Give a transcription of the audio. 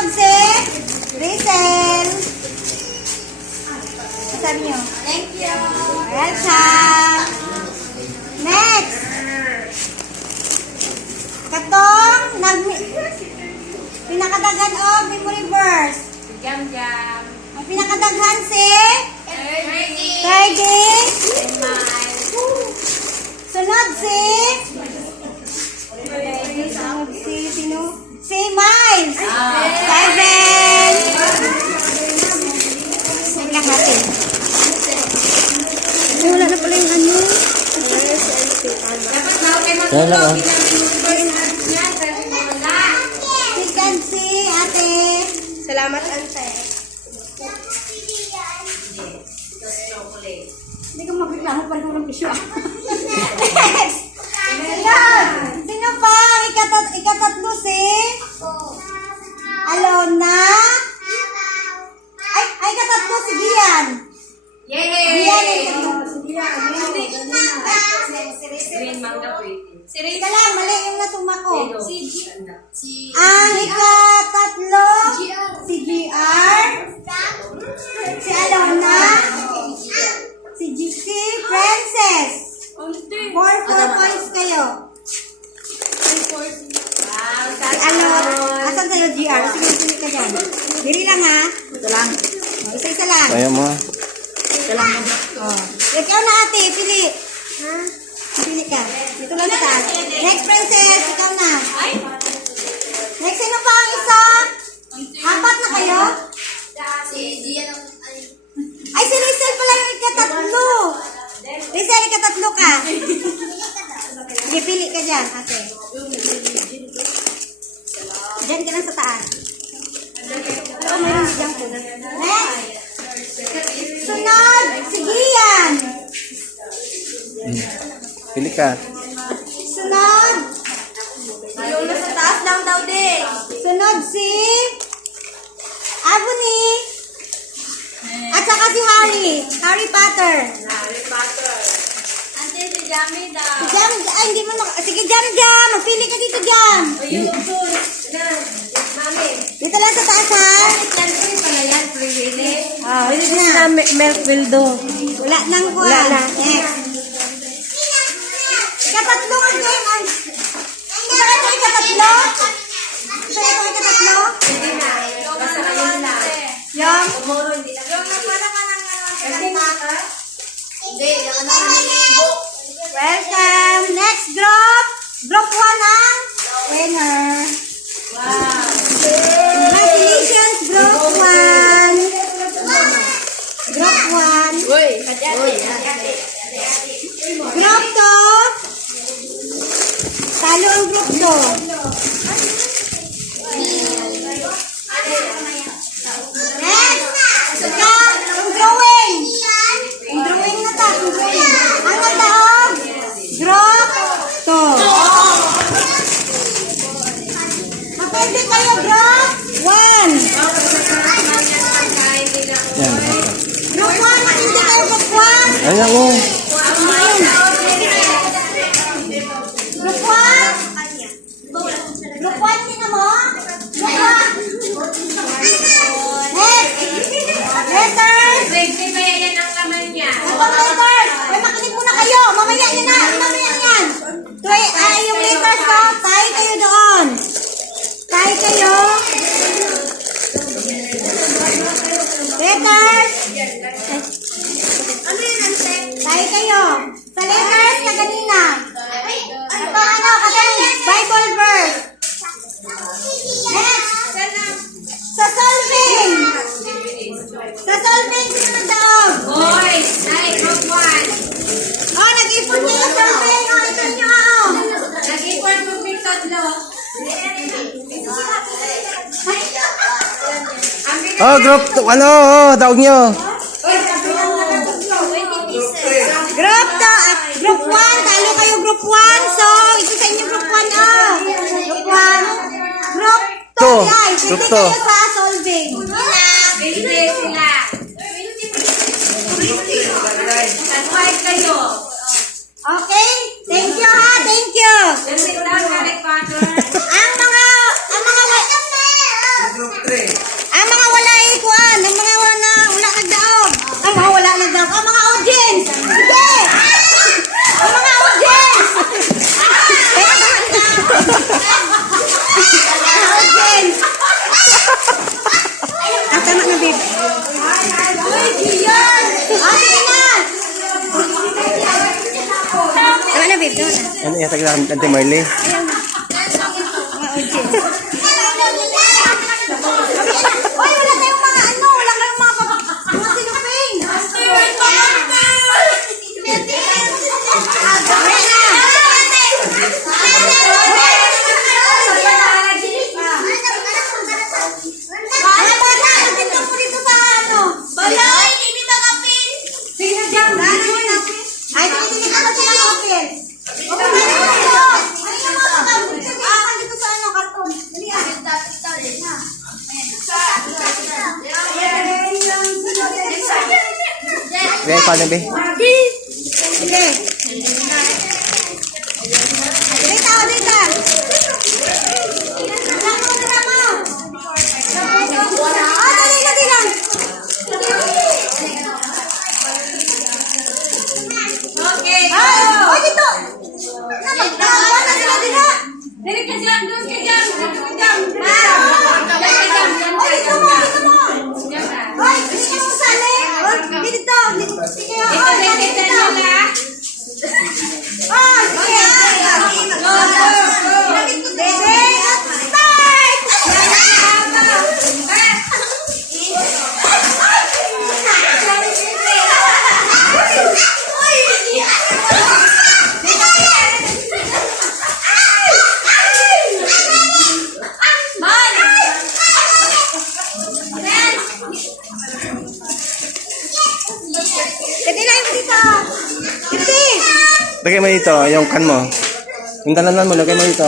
Sunod si Rizel. Sabi niyo? Thank you. Welcome. Next. Katong pinakadagan o memory verse. Jam-jam. Ang pinakadaghan si Ready. Friday. Smile. Sunod si sino? Si Miles. 7. Tingnan natin. Wala na pala yung ano. Dapat daw kayo Yan lang, oh. Chicken si ate. Salamat, ante. Hindi ko mabiglamo pa rin ng pisyo. Next! Sunod! Sino pa? Ikatatlo si? Alona? Ay, ikatatlo si Gian. Yay! Gian ay ikatatlo. Si Gian. Green manga pretty. Teka lang, mali yung natuma ko. Si Ang ikatatlo, si GR, si Alona, si Princess. 4 points kayo. Wow, Ano, asan sa'yo GR? Sige, pili ka dyan. Dili lang ha. Ito lang. Isa-isa lang. Ayaw mo. Ito lang. Oh. Ikaw na ate, pili. Ha? Pili ka. Dito lang sa taas. Next Princess, ikaw na. Next, sino pa ang isa? 4 na kayo? Si Gian ang Ay, si Rizal pala yung ikatatlo. Rizal, ikatatlo ka. Sige, pili ka dyan, ate. Dyan ka lang sa taas. Oo, mayroon si Jan ko. Next. Sunod, si Gian. Pili ka. Sunod. yung nasa taas lang daw din. Sunod si Abuni. At saka si Harry Potter. Harry Potter. Ante, si Jamie daw. Jam, ay hindi mo sige Jam, magpili ka dito Jam. Yung food. Mami. Dito lang sa taas ha. Country pala yan, pre-ready. Pili na. Milk will do. Wala nang kuha. Wala na. Next. Ikatatlo ang game. Isa ka ito ikatatlo? Isa ito ikatatlo? Hindi na. Basta ayun lang. Yung? Tomorrow, hindi na. Yung nagpala ka ng Kasi maka. Hindi, yung book. Welcome. Next group. Group 1 ang winner. Wow. Congratulations, Group 1. Group 1. Uy. Group 2. Talo ang group 2. Next. Saka, yung drawing. Yung drawing na ta. Yung drawing. Ang nataog. Group 2. Mapwede kayo, group 1. Yan. Group 1, mapwede kayo, group 1. Ayaw mo. Group 1. Group 1 din mo? Group 1. Next. Letters. Ready ba yan ang laman niya? Itong letters. Ay, makinig muna kayo. Mamaya nyo na. Mamaya yan. Yung letters ko, tayo kayo doon. Tayo kayo. Letters. Tayo kayo. Sa letters na kanina. Ito ano, katong Bible verse. Next. Sa solving. Sa solving, sino nagdaog? Boys, night, group 1. Oh, nag-ipon kayo sa solving. Oh, ito nyo. Nag-ipon group ng tatlo. Oh, group. Ano? Oh, daog nyo. Group 1, talo kayo group 1. So, ito sa inyo group 1. Oh. Group 1. Group 2, guys. Group Hindi two. kayo sa solving. Hindi sila. Advice kayo. Okay? Thank you ha. Thank you. Just sit down, Harry Potter. Ang mga Ang mga wala ikuan, ang mga wala nagdaog. Ang mga wala nagdaog, ang mga audience. Sige! Ang mga audience. Audience. Ah, tama na, babe. Uy, Gian! Ah, sige na. Tama na, babe. Tama na. Ano yung tagla Ate Marley? Ayan. Mga audience. Hoy, wala tayong mga ano, wala kayong mga siluping. Ano ba na? Nagtinda mo dito sa ano? Balay, hindi makapin. Sino dyan? Ay, tinitingin ko sila ng office. Ano yung mga kapatid? Dito sa ano, karton. Dali ah. Gaya pa na, be? Sige. Dito, dito. Ramo. Ah, dali lang. Okay. Ah, oh, dito. Nakawa na sila dito. Dali ka dyan, doon ka dyan. Dito ka dyan. Oh, dito mo. Hoy, dito mo sali. Oh, dito. Sige, oh, dito. Oh, sige. Bebe, start! Pwede na yung dito. Pwede. Lagay mo dito, yung kan mo. Yung tananan mo, lagay mo dito.